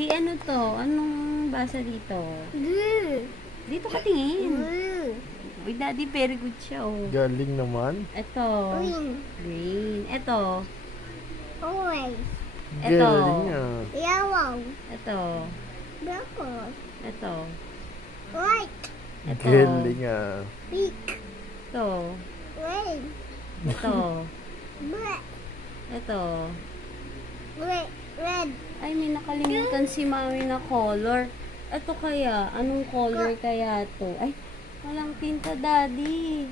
Daddy, ano to? Anong basa dito? Dito ka tingin. Uy, Daddy, very good siya, oh. Galing naman. Ito. Green. Ito. Orange. Ito. Galing ah. Yellow. Ito. Purple. Ito. White. Ito. Galing ah. Pink. Ito. Red. Ito. Black. Ito. Red. Ay, may nakalimutan si Mami na color. Ito kaya? Anong color kaya to? Ay, walang tinta, Daddy.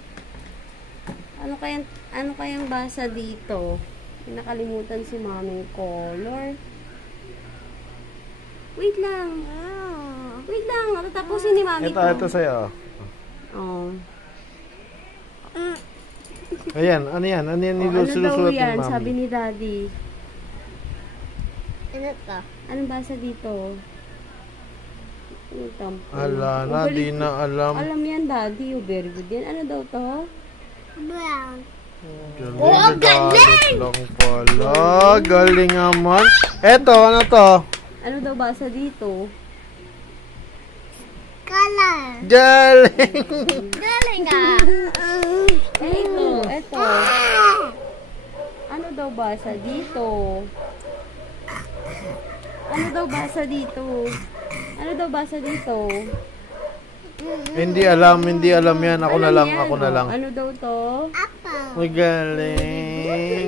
Ano kayang basa dito? May nakalimutan si Mami color. Wait lang. Wait lang. Tatapusin ni Mami to. Ito sa'yo. Oh. Ayan, ano yan? Ano yan Ano daw nilusulat ng yan? Mami? Sabi ni Daddy. Ano to? Anong basa dito? Ala na, di na alam. Alam yan, Daddy. Oh, very good yan. Ano daw to? Brown. Galing, galing lang pala. Galing naman. Eto, ano to? Ano daw basa dito? Color. Galing. Galing ah. Ito. Ano daw basa dito? Ano daw basa dito? Ano daw basa dito? Hindi alam yan. Ako na lang, ako na lang. Ano daw to? Apple. Galing.